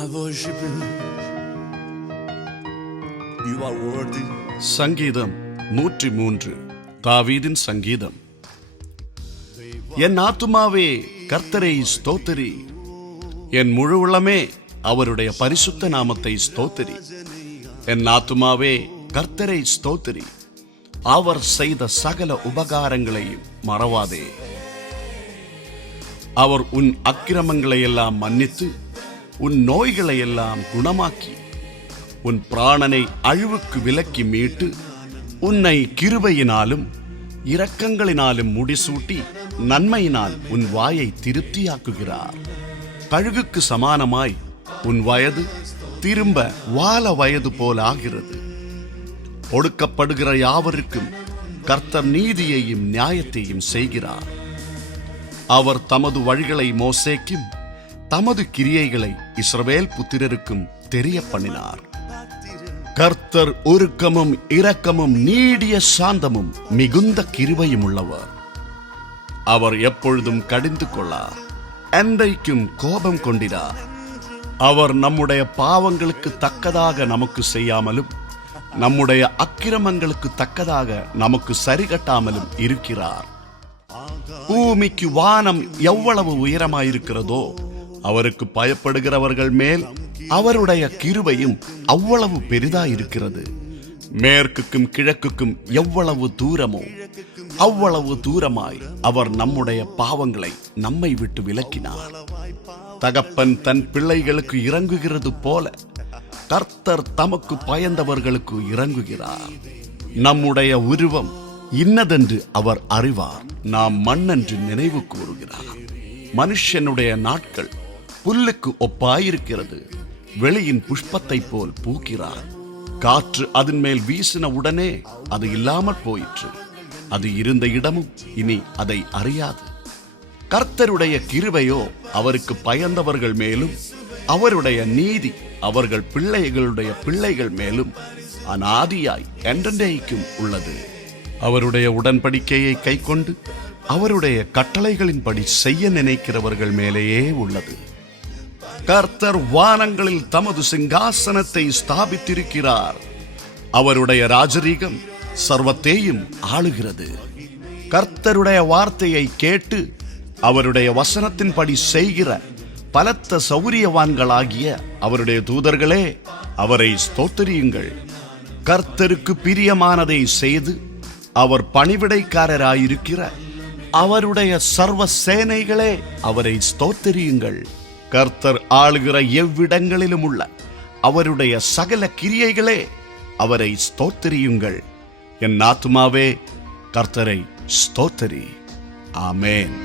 I worship you. You are worthy. சங்கீதம் 103 தாவீதின் சங்கீதம். என் ஆத்துமாவே கர்த்தரை ஸ்தோத்திரி, என் முழு உள்ளமே அவருடைய பரிசுத்த நாமத்தை ஸ்தோத்திரி. என் ஆத்துமாவே கர்த்தரை ஸ்தோத்திரி, அவர் செய்த சகல உபகாரங்களையும் மறவாதே. அவர் உன் அக்கிரமங்களை எல்லாம் மன்னித்து உன் நோய்களை எல்லாம் குணமாக்கி உன் பிராணனை அழிவுக்கு விலக்கி மீட்டு உன்னை கிருபையினாலும் இரக்கங்களினாலும் முடிசூட்டி நன்மையினால் உன் வாயை திருப்தியாக்குகிறார். கழுகுக்கு சமானமாய் உன் வயது திரும்ப வால வயது போல ஆகிறது. ஒடுக்கப்படுகிற யாவருக்கும் கர்த்தர் நீதியையும் நியாயத்தையும் செய்கிறார். அவர் தமது வழிகளை மோசேக்கும் தமது கிரியைகளை இஸ்ரவேல் புத்திரருக்கும் தெரிய பண்ணினார். கர்த்தர் உருக்கமும் இரக்கமும் நீடிய சாந்தமும் மிகுந்த கிருபையும் உள்ளவர். அவர் எப்பொழுதும் கடிந்து கொள்ளார், என்றைக்கும் கோபம் கொண்டிரார். அவர் நம்முடைய பாவங்களுக்கு தக்கதாக நமக்கு செய்யாமலும் நம்முடைய அக்கிரமங்களுக்கு தக்கதாக நமக்கு சரிகட்டாமலும் இருக்கிறார். பூமிக்கு வானம் எவ்வளவு உயரமாயிருக்கிறதோ அவருக்கு பயப்படுகிறவர்கள் மேல் அவருடைய கிருபையும் அவ்வளவு பெரிதாயிருக்கிறது. மேற்குக்கும் கிழக்குக்கும் எவ்வளவு தூரமோ அவ்வளவு தூரமாய் அவர் நம்முடைய பாவங்களை நம்மை விட்டு விலக்கினார். தகப்பன் தன் பிள்ளைகளுக்கு இறங்குகிறது போல கர்த்தர் தமக்கு பயந்தவர்களுக்கு இறங்குகிறார். நம்முடைய உருவம் இன்னதென்று அவர் அறிவார், நாம் மண்ணென்று நினைவு கூறுகிறார். மனுஷனுடைய நாட்கள் புல்லுக்கு ஒப்பாயிருக்கிறது, வெளியின் புஷ்பத்தை போல் பூக்கிறார். காற்று அதன் மேல் வீசின உடனே அது இல்லாமற் போயிற்று, அது இருந்த இடமும் இனி அதை அறியாது. கர்த்தருடைய கிருபையோ அவருக்கு பயந்தவர்கள் மேலும் அவருடைய நீதி அவர்கள் பிள்ளைகளுடைய பிள்ளைகள் மேலும் அநாதியாய் என்றென்றைக்கும் உள்ளது. அவருடைய உடன்படிக்கையை கைக்கொண்டு அவருடைய கட்டளைகளின்படி செய்ய நினைக்கிறவர்கள் மேலேயே உள்ளது. கர்த்தர் வானங்களில் தமது சிங்காசனத்தை ஸ்தாபித்திருக்கிறார். அவருடைய ராஜரீகம் சர்வத்தையும் ஆளுகிறது. கர்த்தருடைய வார்த்தையை கேட்டு அவருடைய வசனத்தின்படி செய்கிற பலத்த சௌரியவான்களாகிய அவருடைய தூதர்களே, அவரை ஸ்தோத்திரியுங்கள். கர்த்தருக்கு பிரியமானதை செய்து அவர் பணிவிடைக்காரராயிருக்கிற அவருடைய சர்வ சேனைகளே, அவரை ஸ்தோத்திரியுங்கள். கர்த்தர் ஆளுகிற எவ்விடங்களிலும் உள்ள அவருடைய சகல கிரியைகளே, அவரை ஸ்தோத்திரியுங்கள். என் ஆத்துமாவே கர்த்தரை ஸ்தோத்திரி. ஆமென்.